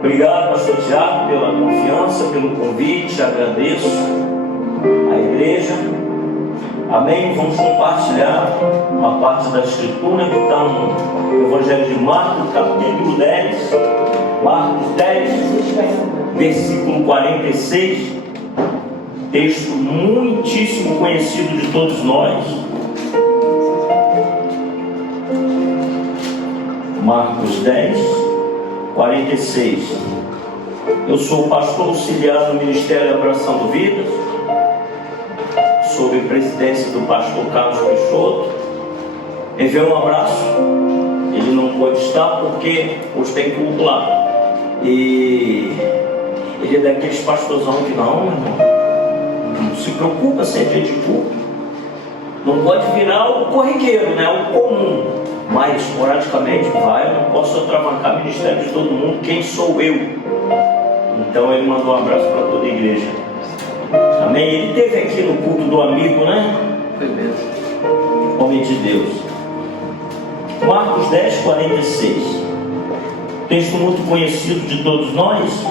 Obrigado, pastor Tiago, pela confiança, pelo convite. Agradeço à igreja. Amém. Vamos compartilhar uma parte da escritura que está no Evangelho de Marcos, capítulo 10. Marcos 10, versículo 46. Texto muitíssimo conhecido de todos nós. Marcos 10, 46. Eu sou o pastor auxiliar do Ministério Abraçando Vidas, sob a presidência do pastor Carlos Peixoto. Enviou um abraço. Ele não pode estar porque hoje tem culto lá. E ele é daqueles pastorzão que não se preocupa se é dia de culto. Não pode virar o corriqueiro, né? O comum. Mas esporadicamente vai. Eu não posso atravancar o ministério de todo mundo. Quem sou eu? Então ele mandou um abraço para toda a igreja. Amém? Ele teve aqui no culto do amigo, né? Foi mesmo. Homem de Deus. Marcos 10, 46. Texto muito conhecido de todos nós.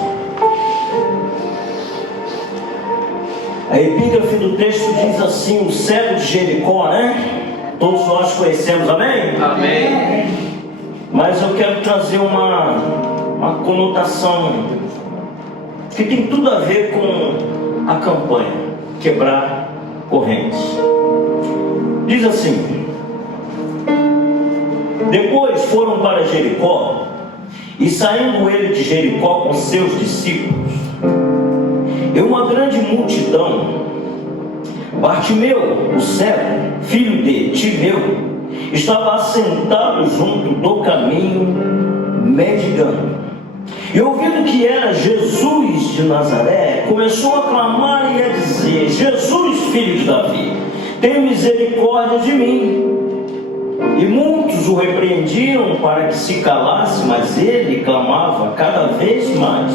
A epígrafe do texto diz assim: o cego de Jericó, né? Todos nós conhecemos, amém? Amém. Mas eu quero trazer uma conotação que tem tudo a ver com a campanha Quebrar Correntes. Diz assim: depois foram para Jericó, e saindo ele de Jericó com seus discípulos, e uma grande multidão, Bartimeu, o cego, filho de Timeu, estava assentado junto do caminho, mendigando. E ouvindo que era Jesus de Nazaré, começou a clamar e a dizer: Jesus, filho de Davi, tem misericórdia de mim. E muitos o repreendiam para que se calasse, mas ele clamava cada vez mais: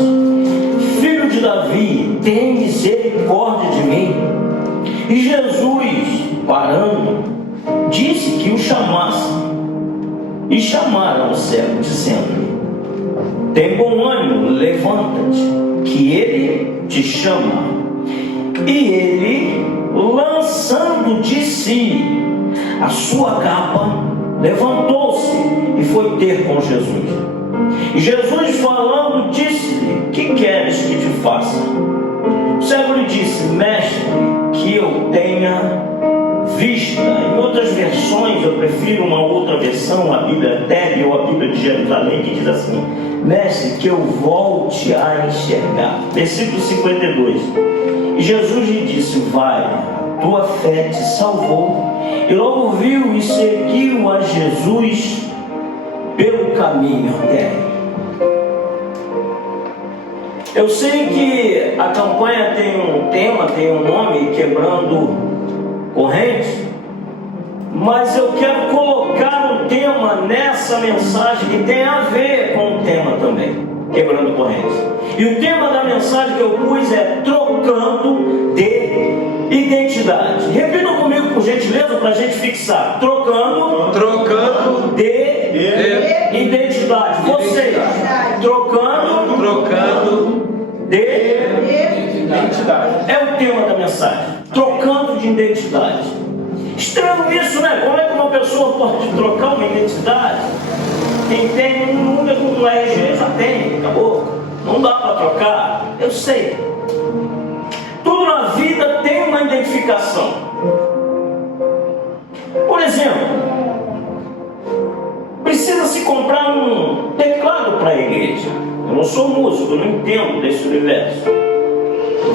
Filho de Davi, tem misericórdia de mim. E Jesus, parando, disse que o chamasse. E chamaram o cego, dizendo: tem bom ânimo, levanta-te, que ele te chama. E ele, lançando de si a sua capa, levantou-se e foi ter com Jesus. E Jesus, falando, disse-lhe: que queres que te faça? O cego lhe disse: mestre, que eu tenha vista. Em outras versões, eu prefiro uma outra versão, a Bíblia Tebe ou a Bíblia de Jerusalém, que diz assim: mestre, que eu volte a enxergar. Versículo 52. E Jesus lhe disse: vai, tua fé te salvou. E logo viu e seguiu a Jesus pelo caminho até. Eu sei que a campanha tem um tema, tem um nome, Quebrando Correntes, mas eu quero colocar um tema nessa mensagem que tem a ver com o tema também, Quebrando Correntes. E o tema da mensagem que eu pus é Trocando de Identidade. Repita comigo, por gentileza, para a gente fixar: Trocando de identidade. Vocês, trocando de identidade. É o tema da mensagem: Trocando de identidade. Estranho isso, né? Como é que uma pessoa pode trocar uma identidade? Quem tem um número no RG já tem, acabou. Não dá para trocar. Eu sei. Tudo na vida tem uma identificação. Por exemplo, precisa se comprar um teclado para a igreja. Eu não sou músico, eu não entendo desse universo.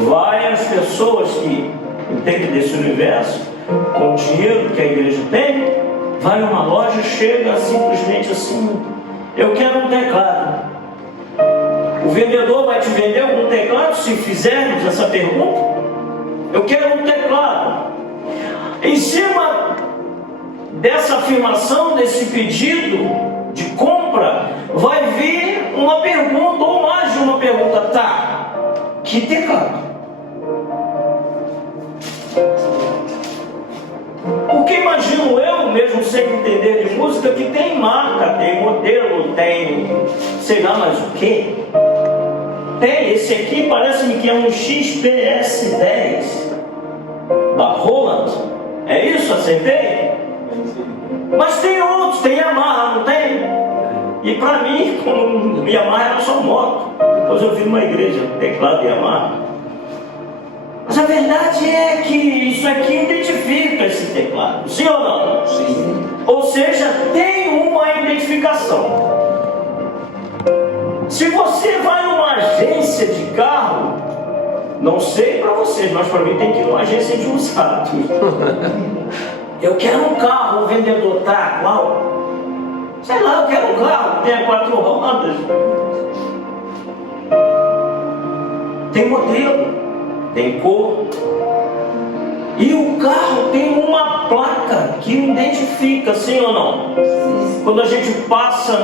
Várias pessoas que entendem desse universo, com o dinheiro que a igreja tem, vai numa loja, chega simplesmente assim: eu quero um teclado. O vendedor vai te vender algum teclado se fizermos essa pergunta? Eu quero um teclado. Em cima dessa afirmação, desse pedido de compra, vai vir uma pergunta, ou mais de uma pergunta: tá, que teclado? Porque imagino eu, mesmo sem entender de música, que tem marca, tem modelo, tem sei lá mais o que. Tem, esse aqui parece-me que é um XPS10 da Roland. É isso, acertei? Mas tem outros, tem Yamaha, não tem? E para mim, como Yamaha era só moto. Depois eu vi numa igreja, teclado de Yamaha. Mas a verdade é que isso aqui identifica esse teclado. Sim ou não? Sim. Ou seja, tem uma identificação. Se você vai numa agência de carro, não sei para vocês, mas para mim tem que ir numa agência de usados. Eu quero um carro, o vendedor tá qual? Sei lá, eu quero um carro que tenha 4 rodas. Tem modelo, tem cor. E o carro tem uma placa que identifica, sim ou não? Sim. Quando a gente passa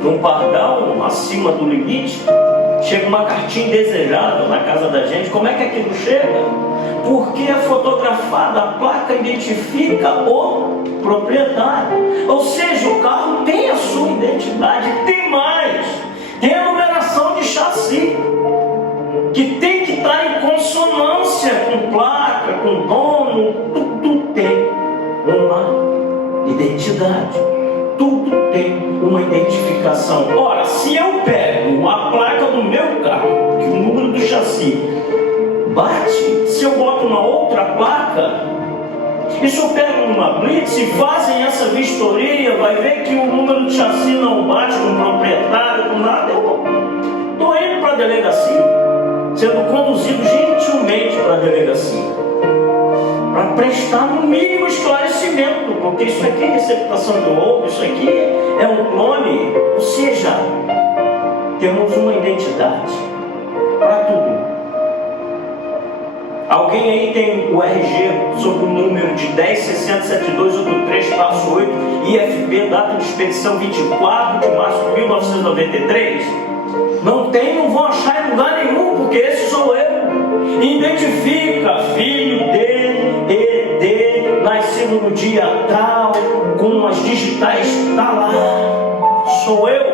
num pardal acima do limite, chega uma cartinha indesejada na casa da gente. Como é que aquilo chega? Porque é fotografada, a placa identifica o proprietário. Ou seja, o carro tem a sua identidade. Tem mais, tem a numeração de chassi, que tem que estar em consonância com placa, com dono. Tudo tem uma identidade, tudo tem uma identificação. Ora, se eu pego a placa do meu carro, que o número do chassi bate, se eu boto uma outra placa, e se eu pego numa blitz e fazem essa vistoria, vai ver que o número do chassi não bate com o proprietário, com nada, eu estou indo para a delegacia, sendo conduzido gentilmente para a delegacia, para prestar no mínimo esclarecimento, porque isso aqui é receptação do roubo, isso aqui é um clone. Ou seja, temos uma identidade para tudo. Alguém aí tem o RG sob o número de 10.672.83/8, IFP, data de expedição 24 de março de 1993? Não tem, não vão achar em lugar nenhum, porque esse sou eu. Identifica, filho de ED, nascido no dia tal, com as digitais, está lá, sou eu.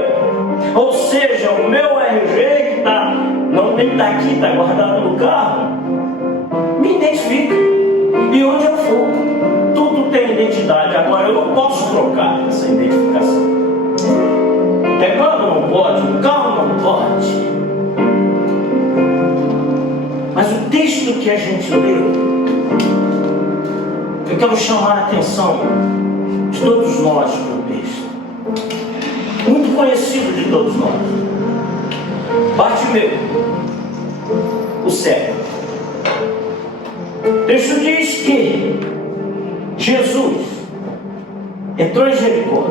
Ou seja, o meu RG que está, não nem está aqui, está guardado no carro, me identifica. E onde eu for, tudo tem identidade. Agora eu não posso trocar essa identificação. O teclado não pode, o carro não pode. Mas o texto que a gente leu, eu quero chamar a atenção de todos nós para o texto, muito conhecido de todos nós. Bartimeu, o cego. O texto diz que Jesus entrou em Jericó,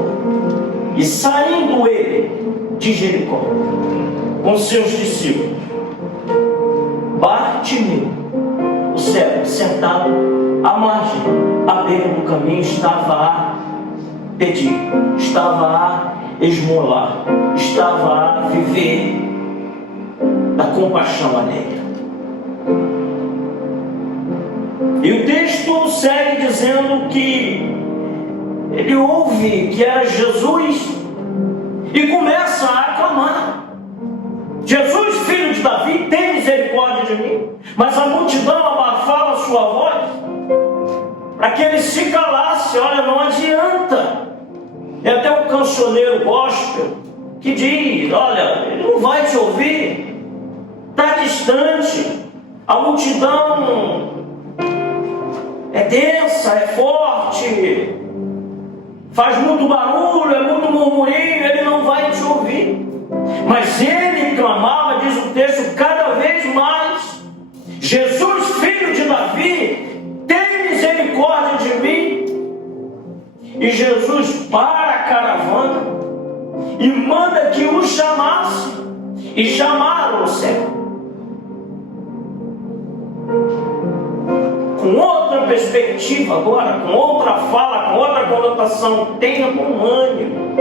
e saindo ele de Jericó com seus discípulos, Bartimeu, o cego, sentado à margem, à beira do caminho, estava a pedir, estava a esmolar, estava a viver da compaixão alheia. E o texto segue dizendo que ele ouve que era Jesus e começa a aclamar: Jesus, filho de Davi, tem misericórdia de mim. Mas a multidão abafava a sua voz para que ele se calasse. Olha, não adianta. É até um cancioneiro gospel que diz: olha, ele não vai te ouvir, está distante, a multidão é densa, é forte, faz muito barulho, é muito murmurinho, ele não vai te ouvir. Mas ele clamava, diz o texto, cada vez mais: Jesus, filho de Davi, tem misericórdia de mim. E Jesus para a caravana e manda que o chamasse, e chamaram o cego. Com outra perspectiva agora, com outra fala, com outra conotação: tenha bom ânimo,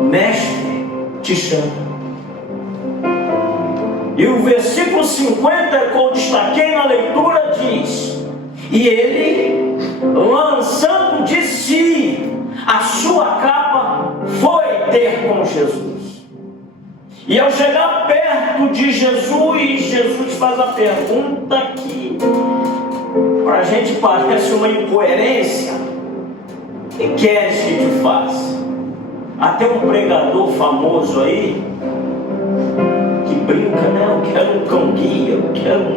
o mestre te chama. E o versículo 50, que eu destaquei na leitura, diz: e ele lançando de si a sua capa, foi ter com Jesus. E ao chegar perto de Jesus, Jesus faz a pergunta que para a gente parece uma incoerência. O que queres que te faça? Até um pregador famoso aí que brinca, né? Eu quero um cão-guia, eu quero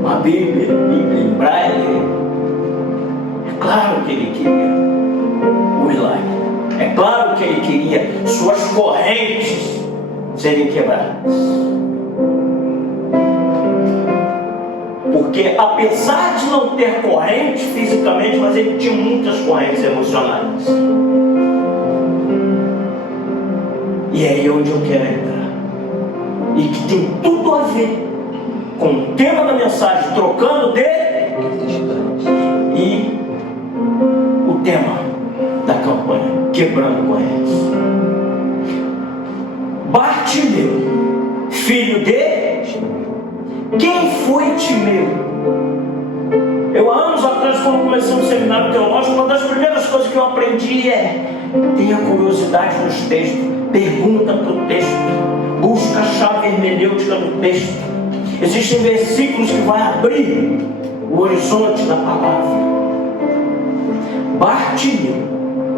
uma Bíblia em braille. É claro que ele queria o milagre. É claro que ele queria suas correntes serem quebradas. Porque apesar de não ter corrente fisicamente, mas ele tinha muitas correntes emocionais. E é aí onde eu quero entrar. E que tem tudo a ver com o tema da mensagem, trocando de e o tema da campanha, quebrando correntes. Bartimeu, filho de... Quem foi Timeu? Eu há anos atrás, quando comecei um seminário teológico, uma das primeiras coisas que eu aprendi é: tenha curiosidade nos textos, pergunta para o texto, busca a chave hermenêutica no texto. Existem versículos que vão abrir o horizonte da palavra. Bartimeu,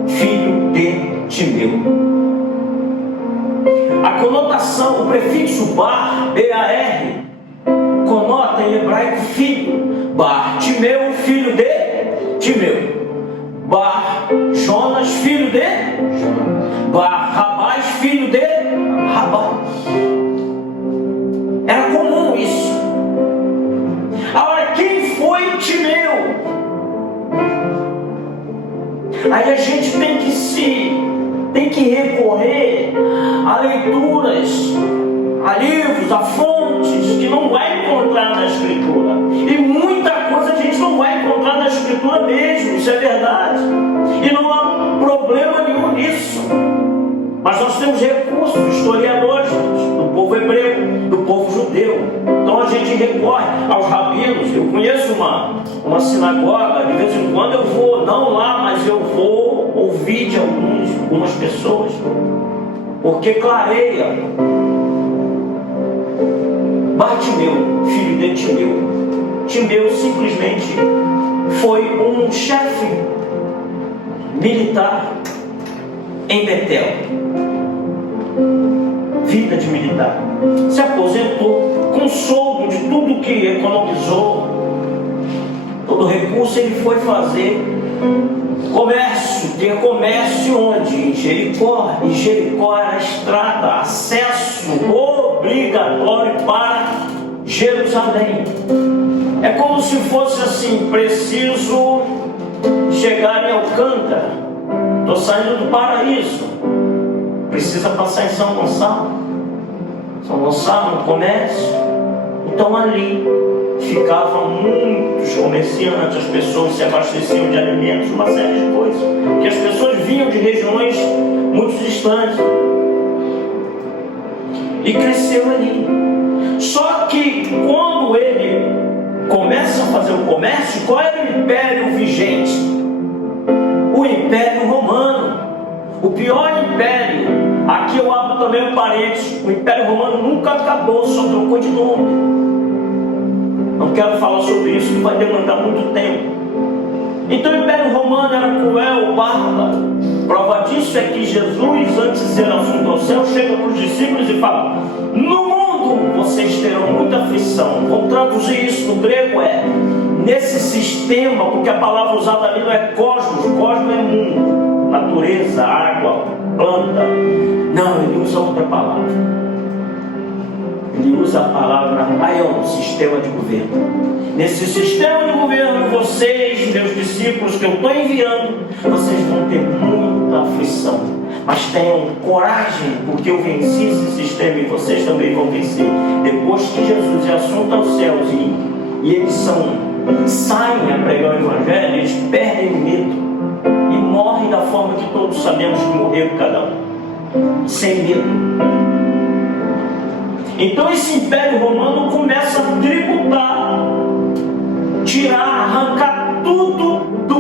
filho de Timeu. A conotação, o prefixo bar, B-A-R, conota em hebraico filho. Bartimeu, filho de Timeu. Bar Jonas, filho de Jonas. Bar Rabás, filho de Rabás. Era comum isso. Agora, quem foi Timeu? Aí a gente tem que recorrer a leituras, a livros, a fontes que não vai encontrar na Escritura. E muita coisa a gente não vai encontrar na Escritura mesmo, isso é verdade. E não há problema nenhum nisso. Mas nós temos recursos historiadores do povo hebreu, do povo judeu. Então a gente recorre aos rabinos. Eu conheço uma sinagoga, de vez em quando eu vou, não lá, mas eu vou ouvir de algumas pessoas, porque clareia. Bartimeu, filho de Timeu. Timeu simplesmente foi um chefe militar em Betel. Vida de militar. Se aposentou com soldo de tudo que economizou, todo recurso ele foi fazer comércio. Ter comércio onde? Em Jericó. E Jericó era a estrada, acesso obrigatório para Jerusalém. É como se fosse assim: preciso chegar em Alcântara, estou saindo do paraíso, precisa passar em São Gonçalo. São Gonçalo, no comércio. Então ali ficavam muitos comerciantes, as pessoas se abasteciam de alimentos, uma série de coisas, que as pessoas vinham de regiões muito distantes. E cresceu ali. Só que quando ele começa a fazer o comércio, qual era o império vigente? O Império Romano. O pior império. Aqui eu abro também um parênteses. O Império Romano nunca acabou, só trocou de nome. Não quero falar sobre isso, que vai demandar muito tempo. Então o Império Romano era cruel, bárbaro. Prova disso é que Jesus, antes de ser assunto ao céu, chega para os discípulos e fala: no mundo vocês terão muita aflição. Vamos traduzir isso no grego, nesse sistema, porque a palavra usada ali não é cosmos, cosmos é mundo, natureza, água, planta. Não, ele usa outra palavra. Ele usa a palavra raion, sistema de governo. Nesse sistema de governo, vocês, meus discípulos, que eu estou enviando, vocês vão ter muita aflição. Mas tenham coragem, porque eu venci esse sistema e vocês também vão vencer. Depois que Jesus é assunto aos céus e eles saem a pregar o Evangelho, eles perdem o medo e morrem da forma que todos sabemos que morreu cada um, sem medo. Então esse Império Romano começa a tributar, tirar, arrancar tudo do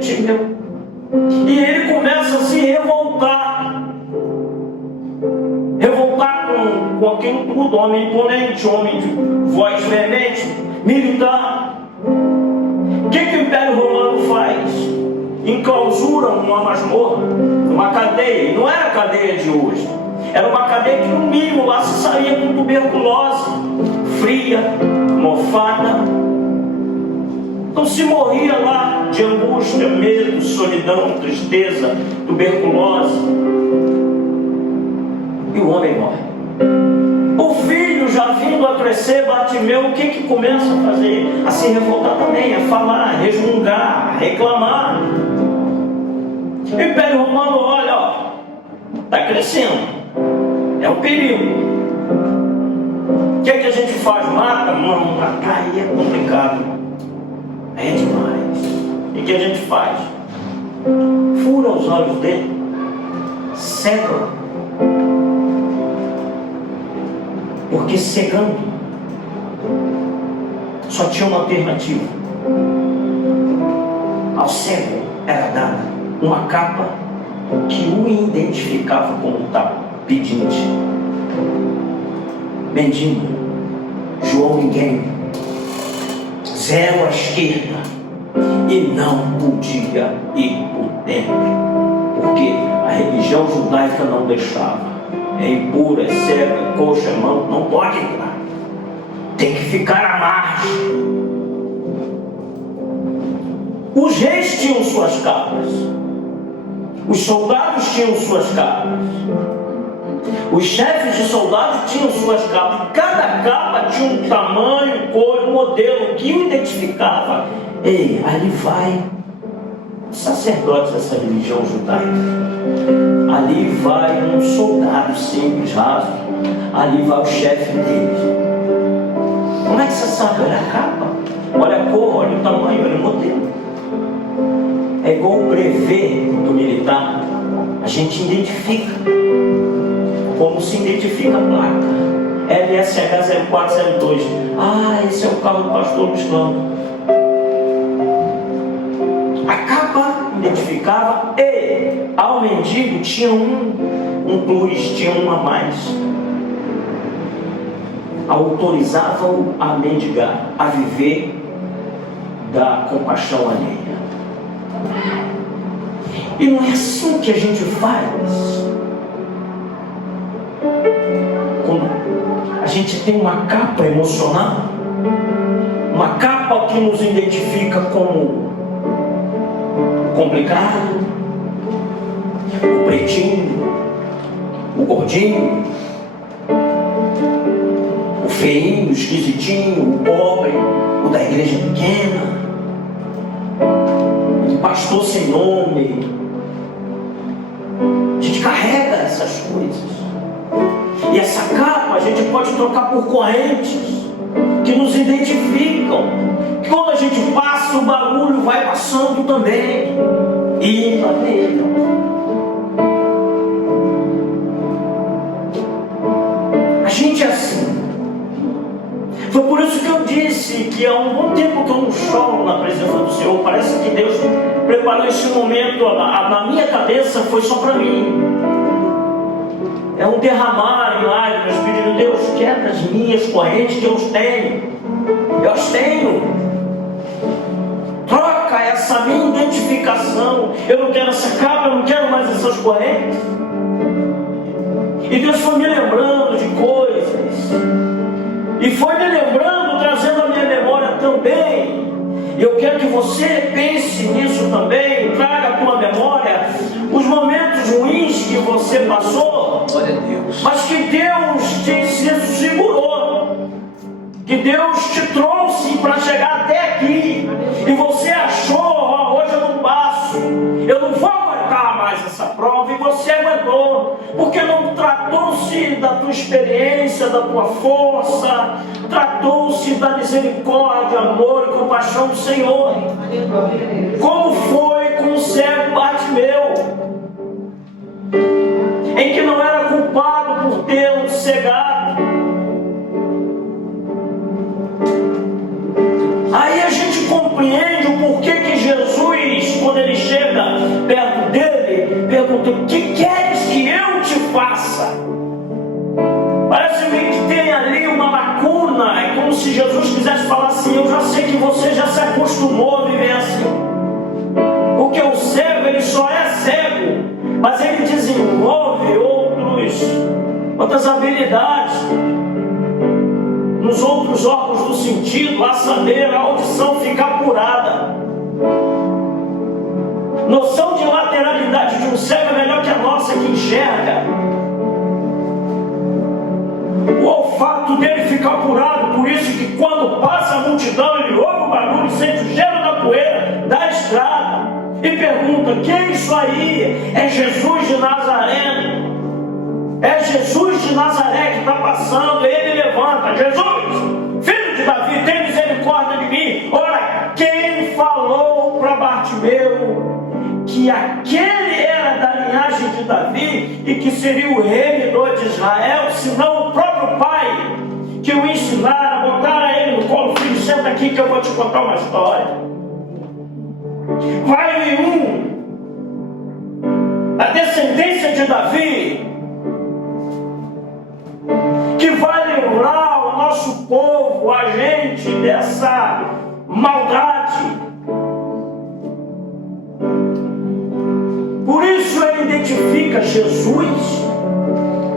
Timeu. E ele começa a se revoltar. Revoltar com aquilo tudo, homem imponente, homem de voz veemente, militar. O que o Império Romano faz? Enclausura uma masmorra, uma cadeia. Não era a cadeia de hoje. Era uma cadeia que no mínimo lá se saía com tuberculose, fria, mofada. Então se morria lá de angústia, medo, solidão, tristeza, tuberculose. E o homem morre. O filho, já vindo a crescer, Bartimeu, o que começa a fazer? A se revoltar também, a falar, a resmungar, a reclamar. O Império Romano, olha, está crescendo. É um perigo. O que a gente faz? Mata? Não, matar aí é complicado. É demais. E o que a gente faz? Fura os olhos dele, cega. Porque cegando só tinha uma alternativa. Ao cego era dada uma capa que o identificava como pedinte, mendigo, João Ninguém, zero à esquerda, e não podia ir por dentro, porque a religião judaica não deixava. É impura, é cega, é coxa, é mão, não pode entrar. Tem que ficar à margem. Os reis tinham suas capas. Os soldados tinham suas capas. Os chefes de soldados tinham suas capas. Cada capa tinha um tamanho, cor, um modelo que o identificava. Ei, ali vai sacerdotes dessa religião judaica. Ali vai um soldado simples, raso. Ali vai o chefe dele. Como é que você sabe? Olha a capa, olha a cor, olha o tamanho, olha o modelo. É igual o brevê do militar. A gente identifica. Como se identifica a placa. LSH 0402. Ah, esse é o carro do pastor Luiz Cláudio. A capa identificava e ao mendigo tinha um plus, tinha um a mais. Autorizavam a mendigar, a viver da compaixão alheia. E não é assim que a gente faz. Quando a gente tem uma capa emocional, uma capa que nos identifica como complicado, o pretinho, o gordinho, o feinho, o esquisitinho, o pobre, o da igreja pequena, o pastor sem nome. A gente carrega essas coisas. E essa capa a gente pode trocar por correntes que nos identificam. Que quando a gente passa, o barulho vai passando também. E nele. A gente é assim. Foi por isso que eu disse que há um bom tempo que eu não choro na presença do Senhor. Parece que Deus preparou esse momento. Na minha cabeça foi só para mim. É um derramar em lágrimas, pedindo: Deus, quebra as minhas correntes que eu os tenho. Eu as tenho. Troca essa minha identificação. Eu não quero essa capa, eu não quero mais essas correntes. E Deus foi me lembrando de coisas. E foi me lembrando, trazendo a minha memória também. E eu quero que você pense nisso também. Traga à tua memória os momentos ruins que você passou. Glória a Deus. Mas que Deus te segurou. Que Deus te trouxe para chegar até aqui. E você achou: hoje eu não passo, eu não vou aguentar mais essa prova. E você aguentou, porque não tratou-se da tua experiência, da tua força, tratou-se da misericórdia, amor e compaixão do Senhor. Como foi com o cego Bartimeu, em que não era culpado por tê-lo cegado. Aí a gente compreende o porquê que Jesus, quando ele se Jesus quisesse falar assim: eu já sei que você já se acostumou a viver assim. Porque o cego, ele só é cego, mas ele desenvolve outras habilidades nos outros órgãos do sentido, a saber, a audição fica apurada. Noção de lateralidade de um cego é melhor que a nossa, que enxerga. O olfato dele fica apurado, por isso que quando passa a multidão, ele ouve o barulho, sente o cheiro da poeira da estrada e pergunta: que é isso aí? É Jesus de Nazaré. É Jesus de Nazaré que está passando. Ele levanta: Jesus, filho de Davi, tem misericórdia de mim. Ora, quem falou para Bartimeu que aquele era da linhagem de Davi e que seria o rei de Israel, senão o próprio pai, que o ensinara, botara ele no colo: filho, senta aqui que eu vou te contar uma história. Vai a descendência de Davi, que vai livrar o nosso povo, a gente, dessa maldade. Por isso ele identifica Jesus.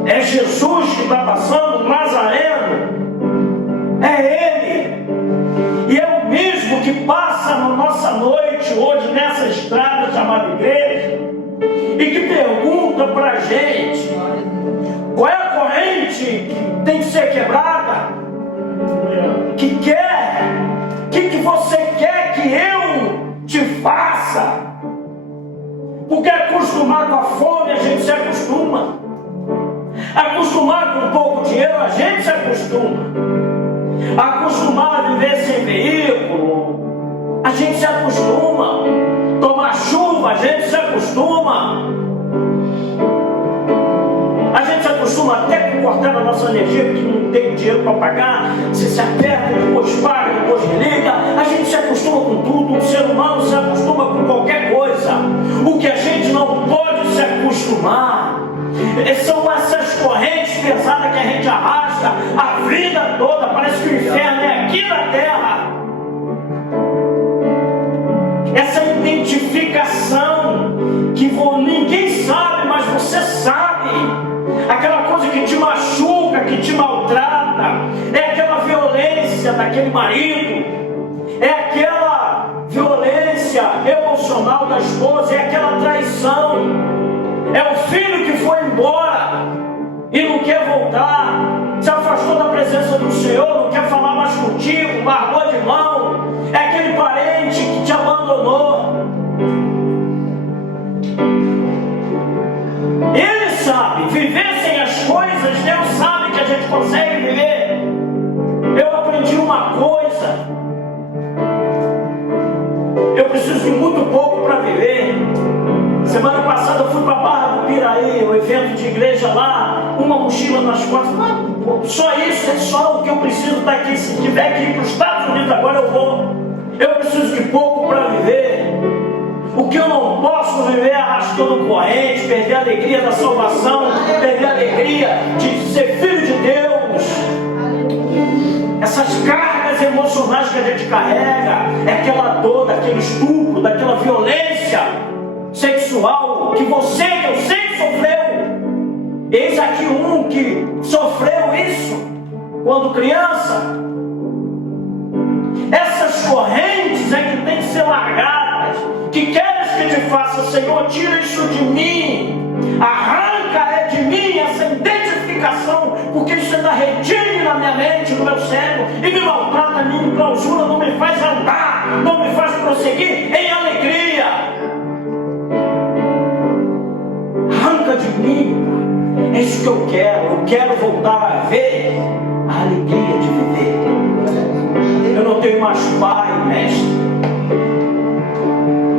É Jesus que está passando, Nazareno. É Ele. E é o mesmo que passa na nossa noite hoje, nessa estrada chamada igreja, e que pergunta para a gente: qual é a corrente que tem que ser quebrada? Que quer? O que você quer que eu te faça? Porque acostumar com a fome a gente se acostuma. Acostumar com pouco dinheiro a gente se acostuma. Acostumar a viver sem veículo a gente se acostuma. Tomar chuva a gente se acostuma. A gente se acostuma até com cortar a nossa energia, porque não tem dinheiro para pagar. Você se aperta, depois paga, depois liga. A gente se acostuma com tudo. O ser humano se acostuma com qualquer coisa. O que a gente não pode se acostumar são essas correntes pesadas que a gente arrasta a vida toda. Parece que o inferno é aqui na terra. Essa identificação que ninguém sabe, mas você sabe. Aquela coisa que te machuca, que te maltrata. É aquela violência daquele marido. É aquela violência emocional da esposa. É aquela traição. É o filho que foi embora e não quer voltar. Se afastou da presença do Senhor, não quer falar mais contigo, largou de mão. É aquele parente que te abandonou. Ele sabe, viver sem as coisas, Deus sabe que a gente consegue viver. Eu aprendi uma coisa: eu preciso de muito pouco para viver. Semana passada eu fui para a Barra do Piraí, um evento de igreja lá, uma mochila nas costas. Não, só isso, é só o que eu preciso daqui. Se tiver que ir para os Estados Unidos agora, eu vou. Eu preciso de pouco para viver. O que eu não posso viver é arrastando corrente, perder a alegria da salvação, perder a alegria de ser filho de Deus. Essas cargas emocionais que a gente carrega, é aquela dor, daquele estupro, daquela violência sexual que você, que eu sei que sofreu. Eis aqui um que sofreu isso quando criança. Essas correntes é que tem que ser largadas. Que queres que te faça, Senhor? Tira isso de mim. Arranca de mim essa identificação, porque isso ainda retine na minha mente, no meu cérebro, e me maltrata, me clausura, não me faz andar, não me faz prosseguir em alegria. Arranca de mim. É isso que eu quero. Eu quero voltar a ver a alegria de viver. Eu não tenho mais pai, mestre.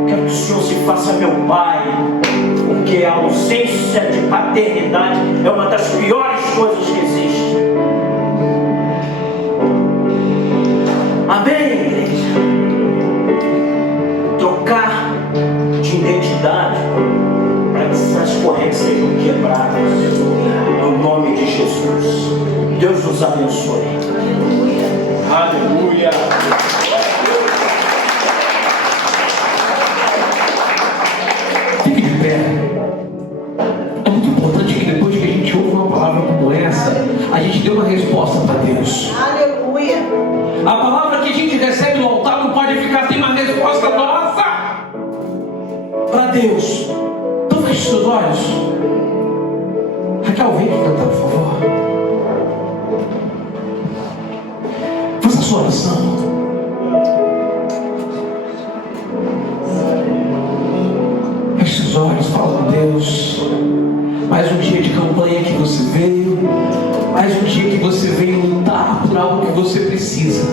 Quero que o Senhor se faça meu pai, porque a ausência de paternidade é uma das piores coisas que existe. Amém, igreja? Trocar de identidade para que essas correntes sejam quebradas no nome de Jesus. Deus nos abençoe. Aleluia. Fique de pé. É muito importante que depois que a gente ouve uma palavra como essa, a gente dê uma resposta para Deus. Aleluia. A palavra que a gente recebe no altar não pode ficar sem uma resposta nossa para Deus. Então feche seus olhos. Raquel, vem aqui cantar, por favor. Faça a sua oração. Feche seus olhos, fala com Deus. Mais um dia de campanha que você veio. Mais um dia que você veio lutar por algo que você precisa.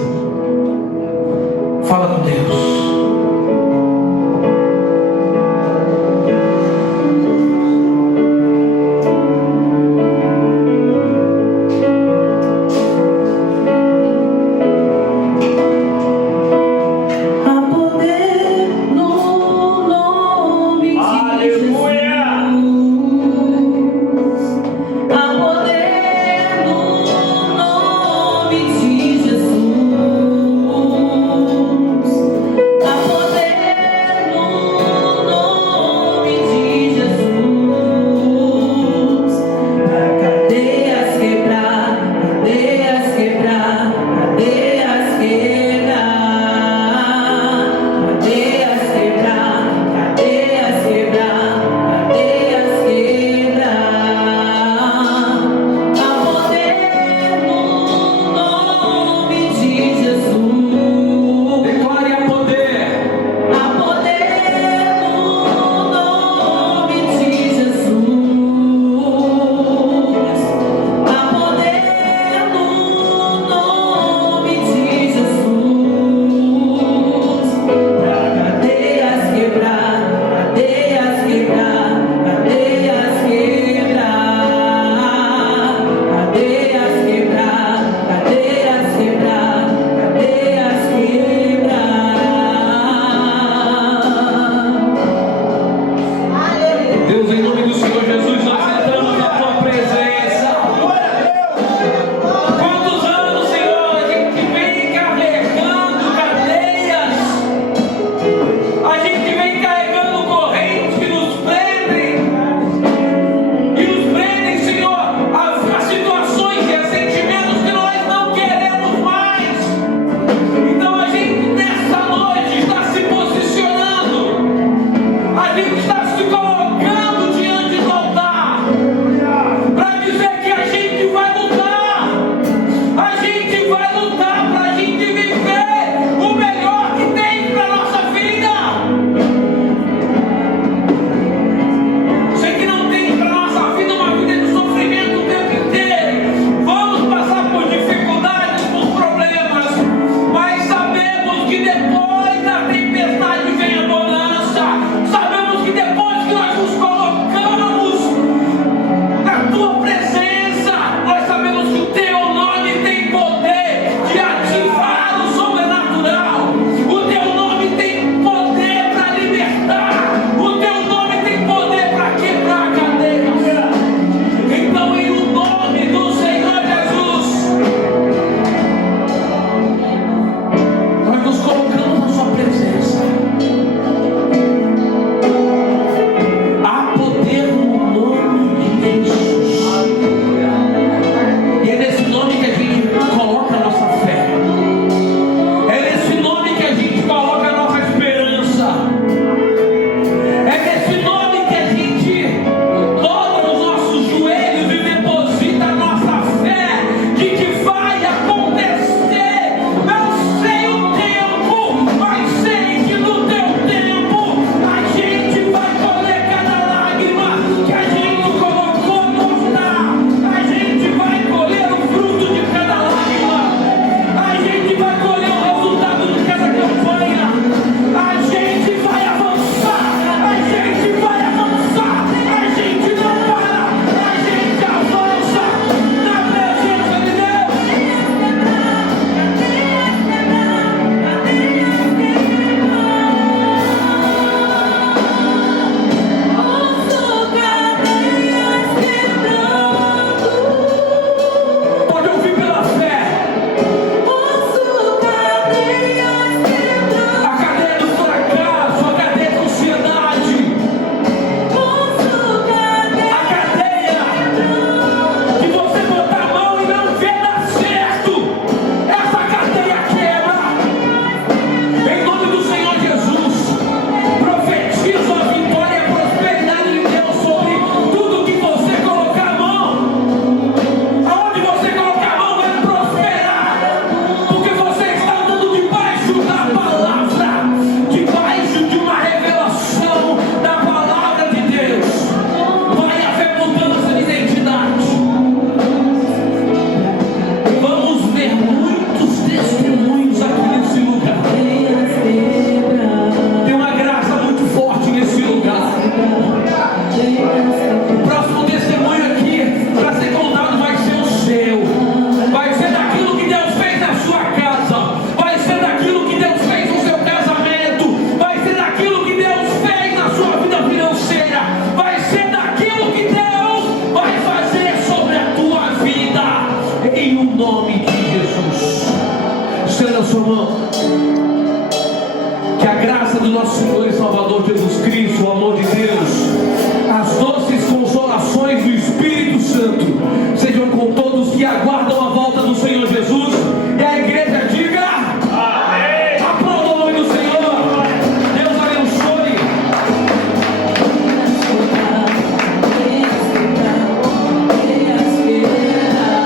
Fala com Deus. Jesus. nosso Senhor e Salvador Jesus Cristo, o amor de